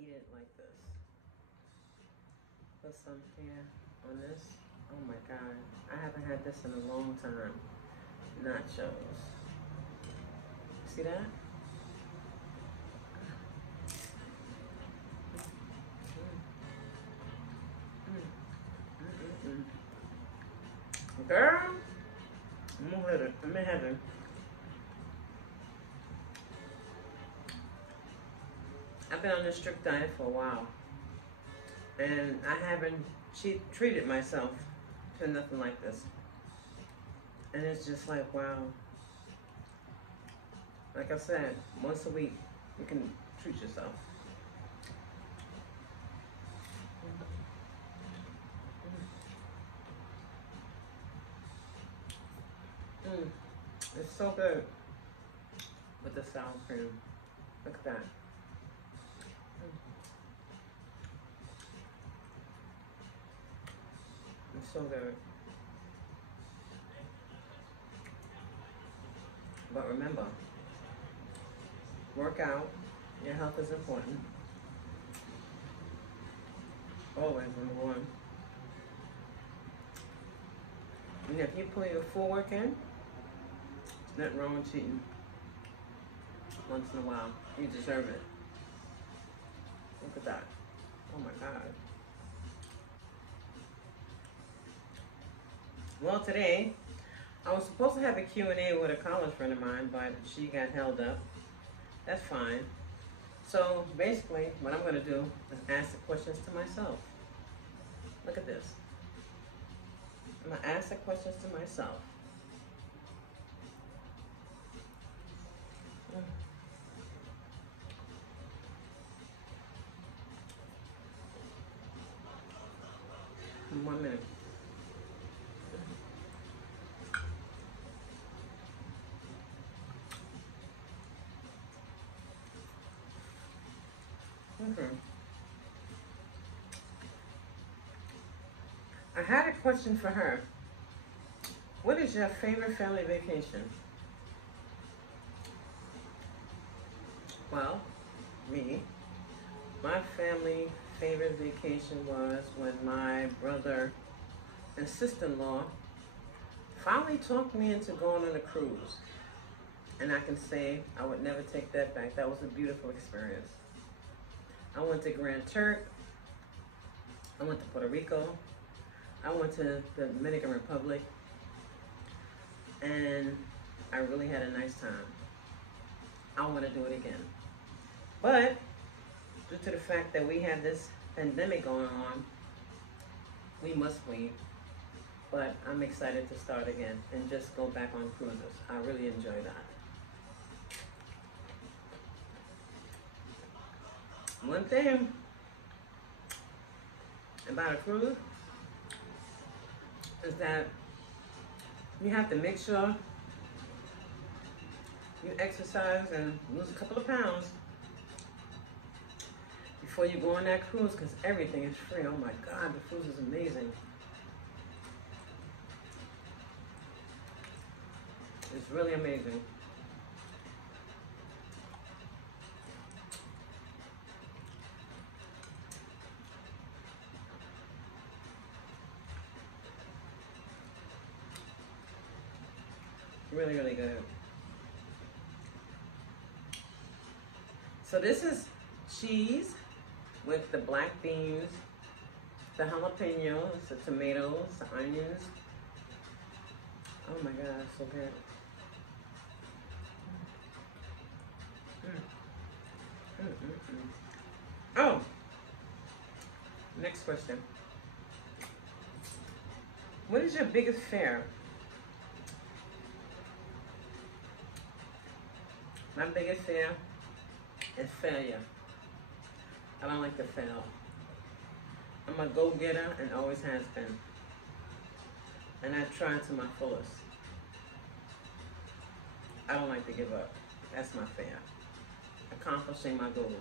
eat it like this. Put some here on this. Oh my God. I haven't had this in a long time. Nachos. See that? Girl, I'm in heaven. I've been on a strict diet for a while, and I haven't treated myself to nothing like this. And it's just like, wow. Like I said, once a week, you can treat yourself. It's so good with the sour cream. Look at that. It's so good. But remember, work out. Your health is important. Always number one. And if you put your full work in, there's nothing wrong with cheating. Once in a while. You deserve it. Look at that. Oh my God. Well, today, I was supposed to have a Q&A with a college friend of mine, but she got held up. That's fine. So basically, what I'm going to do is ask the questions to myself. Look at this. I'm going to ask the questions to myself. In 1 minute. Okay. I had a question for her. What is your favorite family vacation? Well, me, my family favorite vacation was when my brother and sister-in-law finally talked me into going on a cruise. And I can say I would never take that back. That was a beautiful experience. I went to Grand Turk. I went to Puerto Rico. I went to the Dominican Republic. And I really had a nice time. I want to do it again. But due to the fact that we have this pandemic going on, we must wait. But I'm excited to start again and just go back on cruises. I really enjoy that. One thing about a cruise is that you have to make sure you exercise and lose a couple of pounds before you go on that cruise, because everything is free. Oh my God, the cruise is amazing. It's really amazing. Really, really good. So this is cheese with the black beans, the jalapenos, the tomatoes, the onions. Oh my God, so good. Oh, next question. What is your biggest fear? My biggest fear is failure. I don't like to fail. I'm a go-getter and always has been. And I try to my fullest. I don't like to give up. That's my fear. Accomplishing my goals.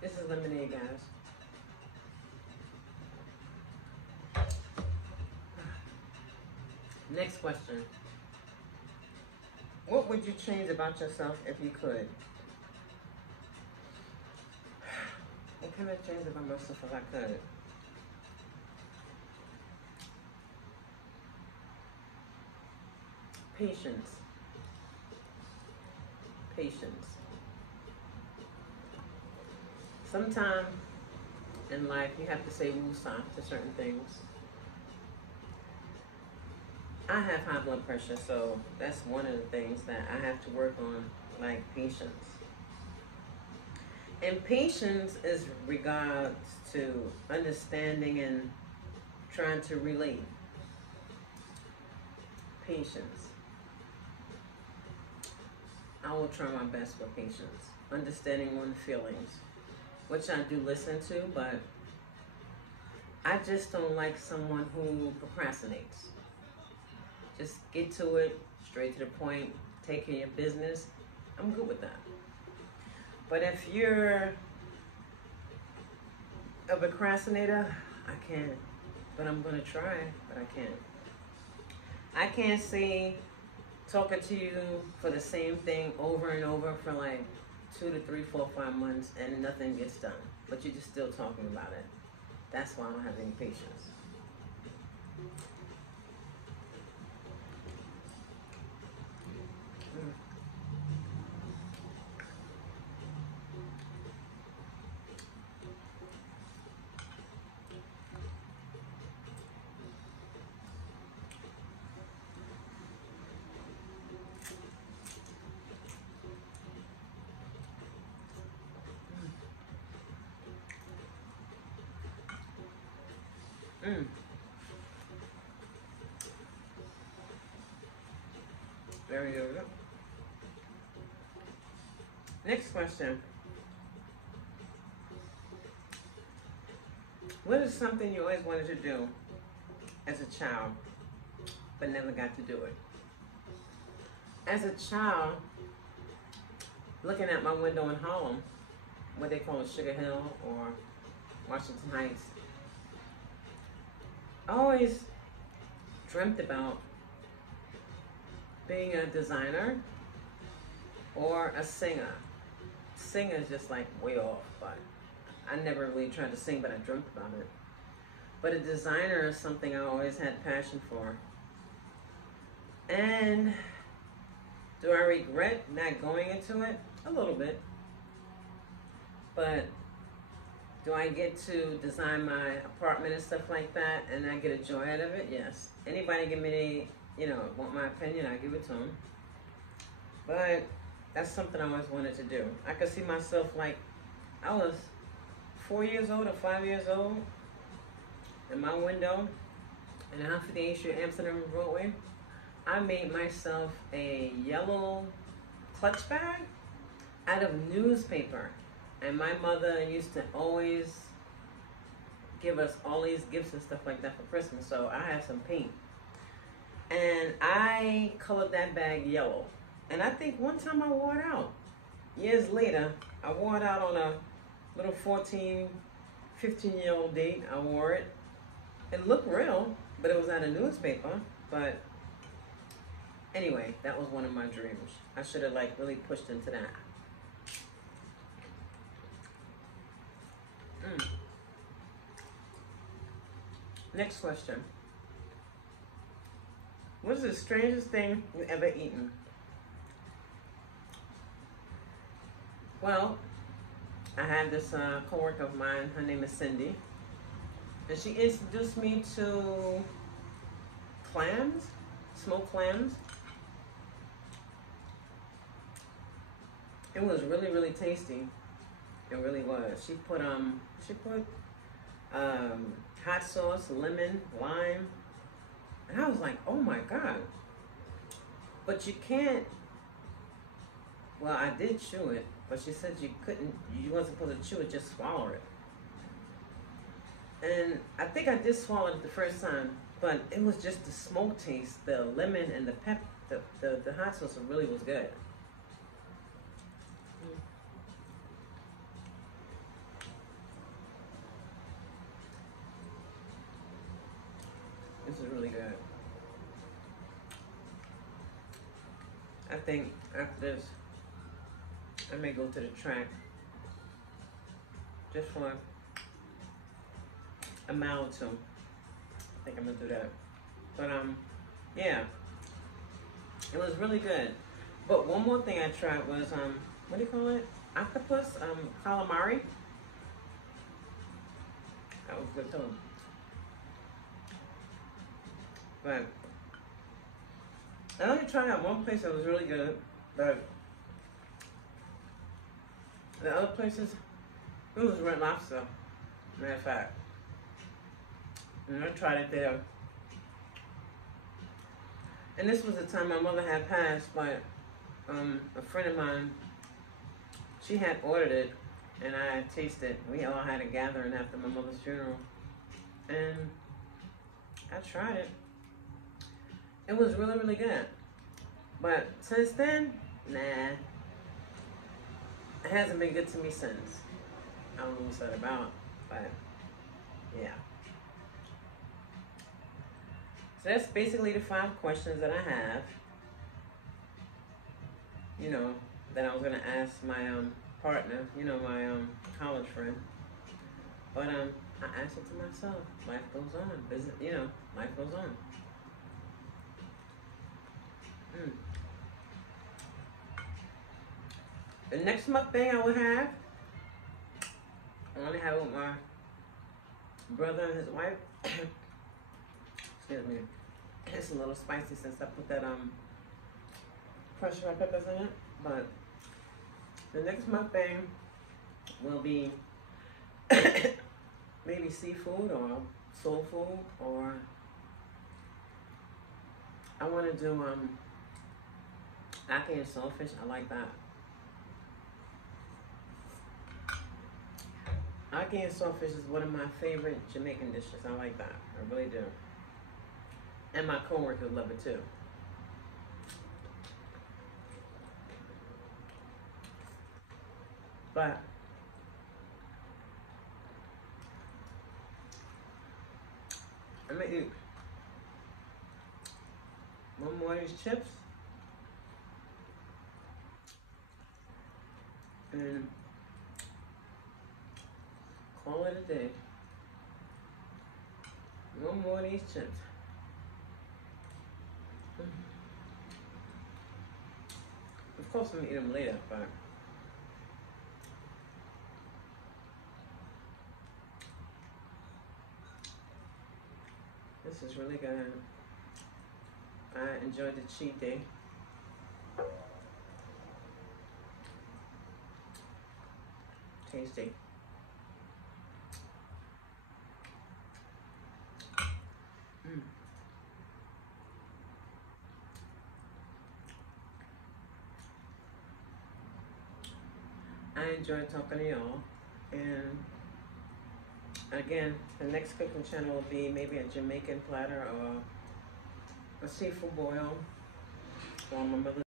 This is lemonade, guys. Next question. What would you change about yourself if you could? What can I change about myself if I could? Patience. Patience. Sometimes in life you have to say woosah to certain things. I have high blood pressure, so that's one of the things that I have to work on, like patience. And patience is regards to understanding and trying to relate. Patience. I will try my best with patience. Understanding one's feelings, which I do listen to, but I just don't like someone who procrastinates. Just get to it, straight to the point, take care of your business. I'm good with that. But if you're a procrastinator, I can't. But I'm gonna try, but I can't. I can't see talking to you for the same thing over and over for like 2 to 3, 4, 5 months and nothing gets done. But you're just still talking about it. That's why I don't have any patience. Very good. Next question. What is something you always wanted to do as a child, but never got to do it? As a child, looking at my window in Harlem, what they call Sugar Hill or Washington Heights, I always dreamt about being a designer or a singer. Singer is just like way off, but I never really tried to sing, but I dreamt about it. But a designer is something I always had passion for. And do I regret not going into it? A little bit. But do I get to design my apartment and stuff like that and I get a joy out of it? Yes. Anybody give me, want my opinion, I give it to them. But that's something I always wanted to do. I could see myself like I was 4 years old or 5 years old in my window in 158th Street, Amsterdam Broadway. I made myself a yellow clutch bag out of newspaper. And my mother used to always give us all these gifts and stuff like that for Christmas. So I had some paint. And I colored that bag yellow. And I think one time I wore it out. Years later, I wore it out on a little 14, 15-year-old date. I wore it. It looked real, but it was out of newspaper. But anyway, that was one of my dreams. I should have really pushed into that. Next question. What is the strangest thing you ever eaten? Well, I have this coworker of mine. Her name is Cindy. And she introduced me to clams, smoked clams. It was really, really tasty. It really was. She put hot sauce, lemon, lime, and I was like, oh my God. But you can't. Well, I did chew it, but she said you couldn't. You wasn't supposed to chew it, just swallow it. And I think I did swallow it the first time, but it was just the smoke taste, the lemon and the the hot sauce really was good. is really good. I think after this, I may go to the track just for a mile or two. I think I'm gonna do that. But yeah, it was really good. But one more thing I tried was what do you call it? Octopus, calamari. That was good too. But I only tried out one place that was really good, but the other places, it was Red Lobster, matter of fact. And I tried it there. And this was the time my mother had passed, but a friend of mine, she had ordered it, and I had tasted it. We all had a gathering after my mother's funeral, and I tried it. It was really, really good. But since then, nah. It hasn't been good to me since. I don't know what's that about, but yeah. So that's basically the 5 questions that I have. You know, that I was gonna ask my partner, you know, my college friend. But I asked it to myself. Life goes on. Business, you know, life goes on. The next mukbang I would have, I want to have it with my brother and his wife. Excuse me. It's a little spicy since I put that crushed red peppers in it. But the next mukbang will be maybe seafood or soul food, or I want to do ackee and saltfish. I like that. Ackee and saltfish is one of my favorite Jamaican dishes. I like that. I really do. And my coworkers love it too. But I'm gonna eat one more of these chips and call it a day. One more of these chips. Of course, I'm gonna eat them later, but this is really good. I enjoyed the cheat day. Tasty. I enjoyed talking to y'all, and again, the next cooking channel will be maybe a Jamaican platter or a seafood boil, or my mother